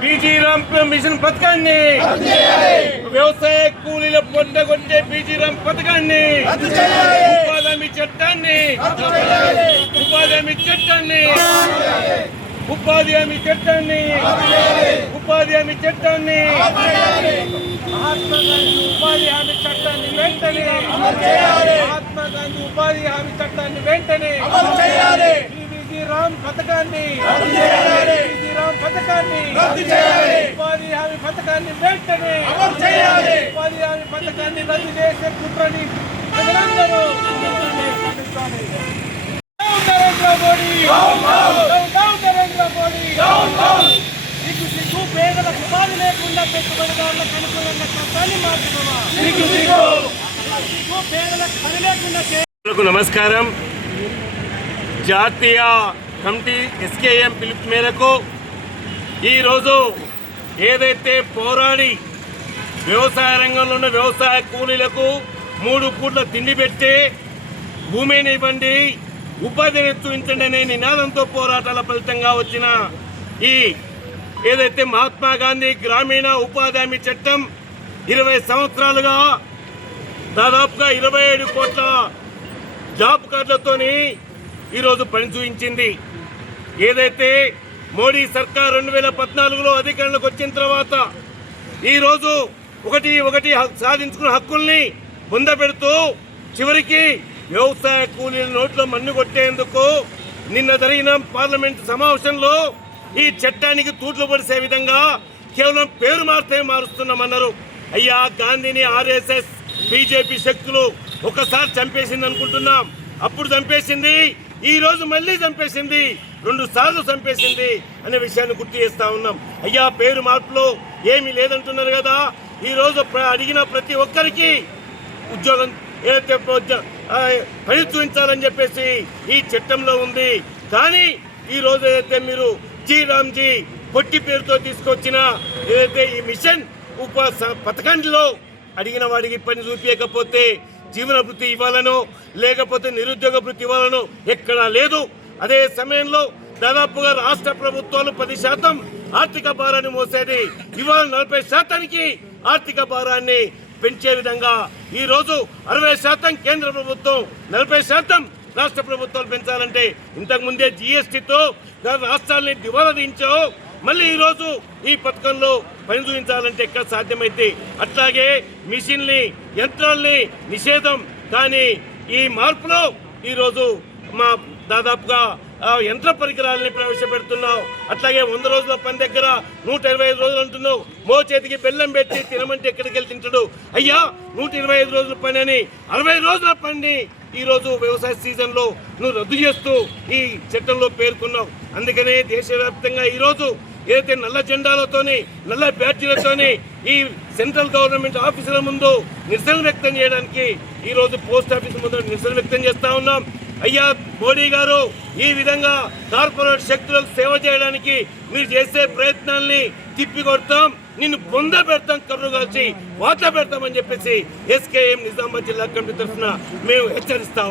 BG Ram machine పథకాన్ని. వ్యవసాయ కూలీల పొందగొట్టే బీజీ రామ్ పథకాన్ని. ఉపాధి హామీ చట్టాన్ని. ఉపాధి హామీ చట్టాన్ని. ఉపాధి హామీ చట్టాన్ని. ఉపాధి హామీ చట్టాన్ని. మహాత్మా గాంధీ ఉపాధి హామీ చట్టాన్ని వెంటనే. మహాత్మా గాంధీ ఉపాధి హామీ చట్టాన్ని వెంటనే. బీబీజీ రామ్ పథకాన్ని. రామ్ పథకాన్ని ఉపాధి హామీ పథకాన్ని వెంటనే ఉపాధి హామీ పథకాన్ని రద్దు చేసే కుట్రని ప్రజలందరూ ఖండించాలి. Down Narendra Modi. Down down Narendra Modi. సిగ్గు సిగ్గు పేదల ఉపాధి లేకుండా పెట్టుబడిదారులకు అనుకూలంగా చట్టాన్ని మార్చుకోవా? సిగ్గు సిగ్గు పేదలకు పని లేకుండా చే- నమస్కారం. జాతీయ కమిటీ ఎస్కేఎం పిలుపు మేరకు ఈరోజు ఏదైతే పోరాడి వ్యవసాయ రంగంలో ఉన్న వ్యవసాయ కూలీలకు మూడు పూట్ల తిండి పెట్టి భూమిని ఇవ్వండి ఉపాధిని చూపించండి అనే నినాదంతో పోరాటాల ఫలితంగా వచ్చిన ఈ ఏదైతే మహాత్మా గాంధీ గ్రామీణ ఉపాధి హామీ చట్టం ఇరవై సంవత్సరాలుగా దాదాపుగా ఇరవై ఏడు కోట్ల జాబ్ కార్డులతోని ఈరోజు పని చూపించింది. ఏదైతే మోడీ సర్కార్ రెండు వేల పద్నాలుగులో అధికారంలోకి వచ్చిన తర్వాత ఈరోజు ఒకటి ఒకటి సాధించుకున్న హక్కుల్ని పొందబెడుతూ చివరికి వ్యవసాయ కూలీల నోట్లో మన్ను కొట్టేందుకు నిన్న జరిగిన పార్లమెంట్ సమావేశంలో ఈ చట్టానికి తూట్లు పడిసే విధంగా కేవలం పేరు మారితే మారుస్తున్నామన్నారు. అయ్యా గాంధీని ఆర్ఎస్ఎస్ బీజేపీ శక్తులు ఒకసారి చంపేసింది అనుకుంటున్నాం అప్పుడు చంపేసింది ఈరోజు మళ్ళీ చంపేసింది రెండు సార్లు చంపేసింది అనే విషయాన్ని గుర్తు చేస్తా ఉన్నాం. అయ్యా పేరు మార్పులో ఏమీ లేదంటున్నారు కదా. ఈరోజు అడిగిన ప్రతి ఒక్కరికి ఉద్యోగం ఏదైతే పని చూపించాలని చెప్పేసి ఈ చట్టంలో ఉంది. కానీ ఈ రోజు ఏదైతే మీరు జీ రామ్జీ పొట్టి పేరుతో తీసుకొచ్చిన ఏదైతే ఈ మిషన్ ఉప పథకంలో అడిగిన వాడికి పని చూపించకపోతే జీవన వృత్తి ఇవ్వాలనో లేకపోతే నిరుద్యోగ వృత్తి ఇవ్వాలనో ఎక్కడా లేదు. అదే సమయంలో దాదాపుగా రాష్ట్ర ప్రభుత్వాలు పది శాతం ఆర్థిక భారాన్ని మోసేది. ఇవాళ నలభై శాతానికి ఆర్థిక భారాన్ని పెంచే విధంగా ఈ రోజు అరవై శాతం కేంద్ర ప్రభుత్వం నలభై శాతం రాష్ట్ర ప్రభుత్వాలు పెంచాలంటే ఇంతకు ముందే జిఎస్టీతో రాష్ట్రాలని దివాలా దించావు మళ్ళీ ఈరోజు ఈ పథకంలో పని చూపించాలంటే ఎక్కడ సాధ్యమైతే అట్లాగే మిషన్ని యంత్రాల్ని నిషేధం. కానీ ఈ మార్పులో ఈరోజు మా దాదాపుగా యంత్ర పరికరాలని ప్రవేశపెడుతున్నావు అట్లాగే వంద రోజుల పని దగ్గర నూట ఇరవై ఐదు రోజులు అంటున్నావు. మో చేతికి బెల్లం పెట్టి తినమంటే ఎక్కడికి వెళ్ళి తింటాడు? అయ్యా నూట ఇరవై ఐదు రోజుల పని అని అరవై రోజుల పని ఈరోజు వ్యవసాయ సీజన్లో నువ్వు రద్దు చేస్తూ ఈ చట్టంలో పేర్కొన్నావు. అందుకనే దేశవ్యాప్తంగా ఈరోజు ఏదైతే నల్ల జెండాలతోని నల్ల బ్యాడ్జీలతోని ఈ సెంట్రల్ గవర్నమెంట్ ఆఫీసుల ముందు నిరసన వ్యక్తం చేయడానికి ఈరోజు పోస్ట్ ఆఫీస్ ముందు నిరసన వ్యక్తం చేస్తూ ఉన్నాం. అయ్యా మోడీ గారు ఈ విధంగా కార్పొరేట్ శక్తులకు సేవ చేయడానికి మీరు చేసే ప్రయత్నాల్ని తిప్పికొడతాం. నిన్ను బొంద పెడతాం కర్రు కాల్చి వాత పెడతామని చెప్పేసి ఎస్కేఎం నిజామాబాద్ జిల్లా కమిటీ తరఫున మేము హెచ్చరిస్తా